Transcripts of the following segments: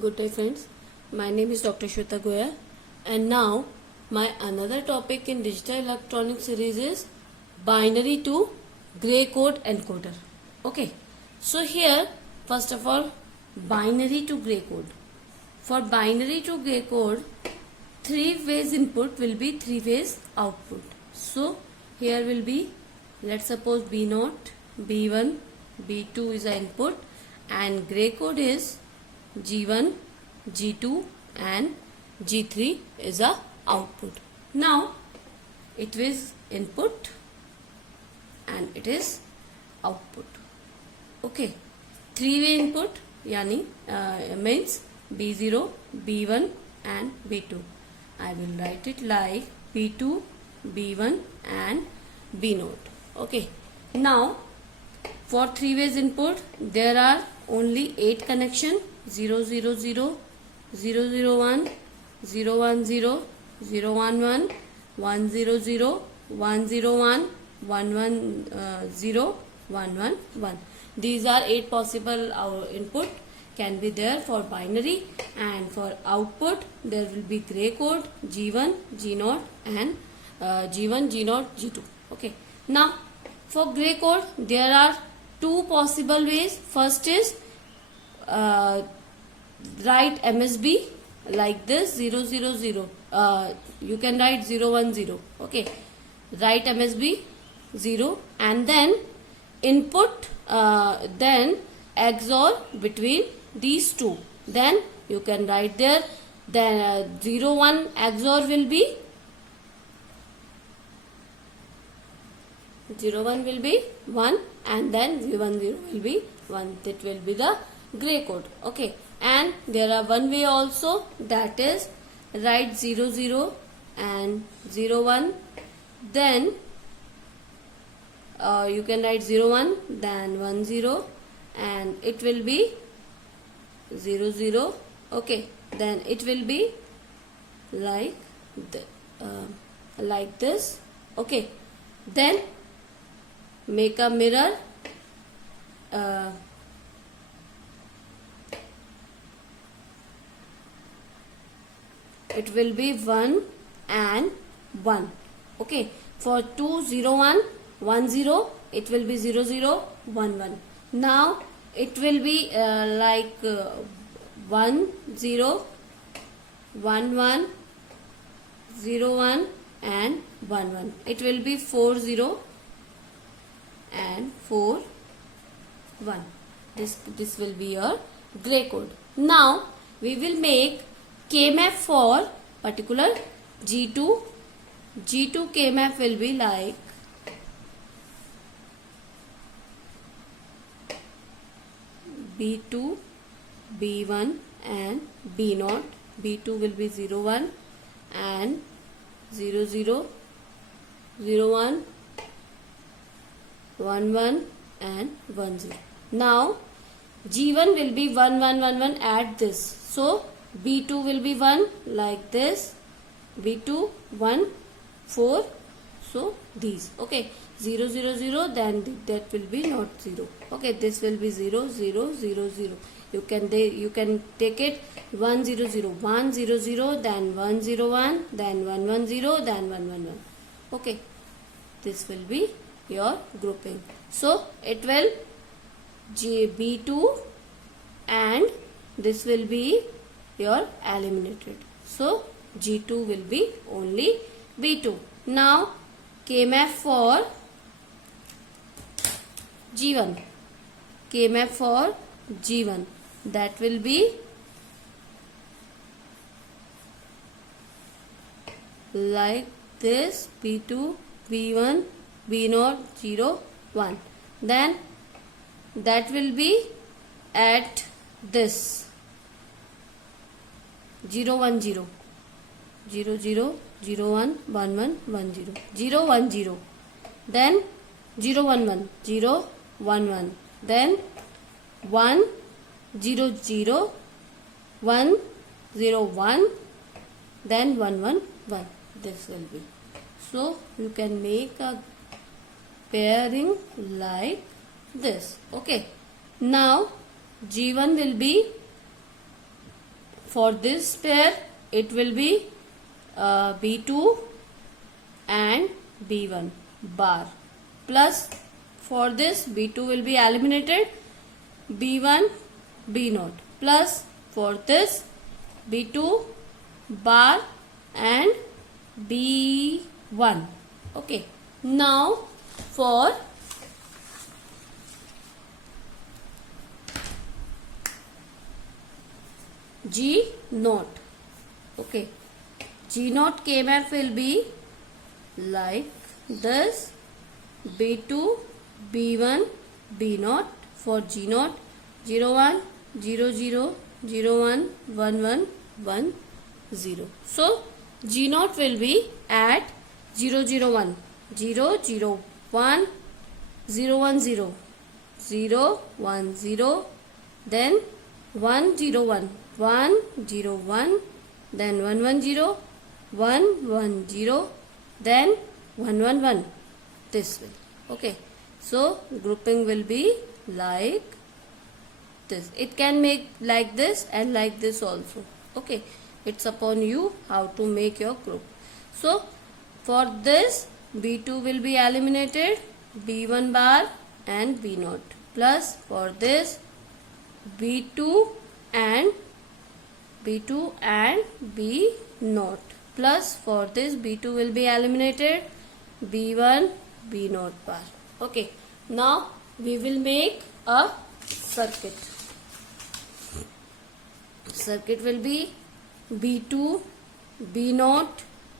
Good day friends, my name is Dr. Shweta Goyal and now my another topic in digital electronic series is binary to gray code encoder. Okay, so here first of all binary to gray code. For binary to gray code, 3 ways input will be 3 ways output. So here will be, let's suppose B0, B1, B2 is the input and gray code is G1, G2 and G3 is a output. Now it is input and it is output. Okay, 3-way input yani means B0, B1 and B2. I will write it like B2, B1 and B0. Okay, now for 3 ways input there are only 8 connection 0, 0, 0, 0, 0, 1, 0, 1, 0, 0, 1, 1, 1, 0, 0, 1, 0, 1, 1, 1, 0, 1, 1, 1. These are 8 possible input can be there for binary, and for output there will be gray code G1, G0 and G1, G0, G2. Okay. Now for gray code there are 2 possible ways. First is write MSB like this 0, 0, 0. You can write 0, 1, 0. Okay. Write MSB 0 and then input then XOR between these two. Then you can write there. Then 0, 1 XOR will be 0, 1 will be 1 and then 1, 0 will be 1. That will be the gray code. Okay. And there are one way also, that is write 0, 0 and 0, 1. Then you can write 0, 1 then 1, 0 and it will be 0, 0. Okay. Then it will be like this. Okay. Then make a mirror. It will be 1 and 1. Okay. For 2, 0, 1, 1, 0, it will be 0, 0, 1, 1. Now it will be like 1, 0, 1, 1, 0, 1 and 1, 1. It will be 4, 0 and 4, 1. This will be your gray code. Now we will make K-map for particular G2. G2 K-map will be like B2, B1 and B0. B2 will be 0, 1 and 0, 0, 0, 1, 1, 1 and 1, 0. Now G1 will be 1, 1, 1, 1. Add this. So B2 will be 1 like this. B2 1 4. So these. Okay. 0, 0, 0. Then that will be not 0. Okay. This will be 0, 0, 0, 0. You can take it 1, 0, 0, 1, 0, 0, then 1, 0, 1, then 1, 1, 0, then 1, 1, 1. Okay. This will be your grouping. So it will B2 and this will be your eliminated. So G2 will be only B2. Now K-map for G1. K-map for G1. That will be like this B2, B1, B0, 0, 1. Then that will be at this 0, 1, 0, 0, 0, 0, 1, 1, 1, 1, 0, 0, 1, 0. Then 0, 1, 1, 0, 1, 1. Then 1, 0, 0, 1, 0, 1. Then 1, 1, 1. This will be. So you can make a pairing like this. Okay. Now G1 will be for this pair it will be B2 and B1 bar, plus for this B2 will be eliminated, B1 B0, plus for this B2 bar and B1. Okay, now for G0. Okay, G0 KMF will be like this, B2 B1 B0 for G0, 01 00 01 11 10. So G0 will be at 001 001 010 010, then 101 101, then 110 110, then 111. This will. Okay, so grouping will be like this. It can make like this and like this also. Okay, it's upon you how to make your group. So for this B2 will be eliminated, B1 bar and B0, plus for this B2 and B0, plus for this B2 will be eliminated, B1 B0 bar. Okay, now we will make a circuit. Circuit will be B2 B0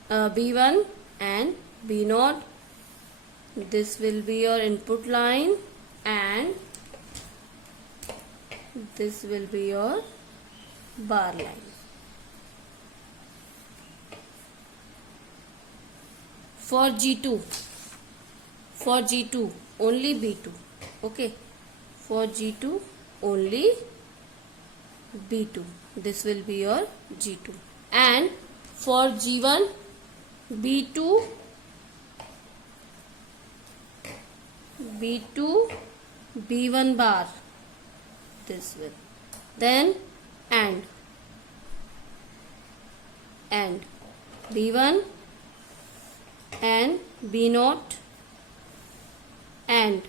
B1 and B0. This will be your input line and this will be your bar line. For G2 only B2. Okay, for G2 only B2. This will be your G2. And for G1 B2 B1 bar, this will, then and B1 and B0 and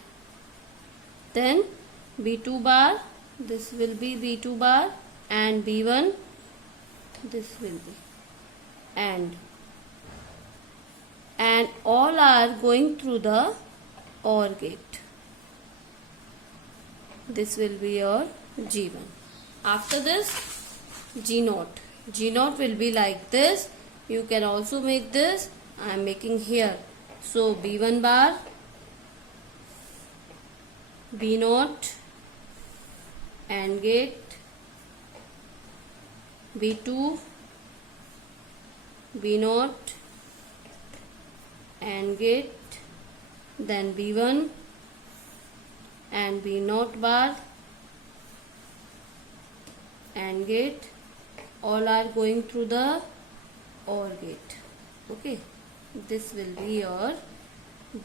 then B2 bar, this will be B2 bar and B1, this will be and all are going through the OR gate. This will be your G1. After this G0 will be like this. You can also make this. I am making here. So B1 bar, B0 AND gate, B2 B0 AND gate, then B1 and B0 bar AND gate, all are going through the OR gate. Okay, this will be your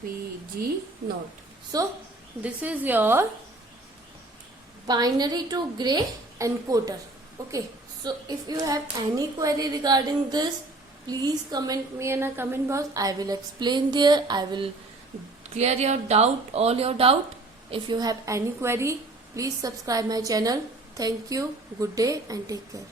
G0. So this is your binary to gray encoder. Okay, so if you have any query regarding this, please comment me in a comment box. I will explain there. I will clear your doubt, all your doubt. If you have any query, please subscribe my channel. Thank you. Good day and take care.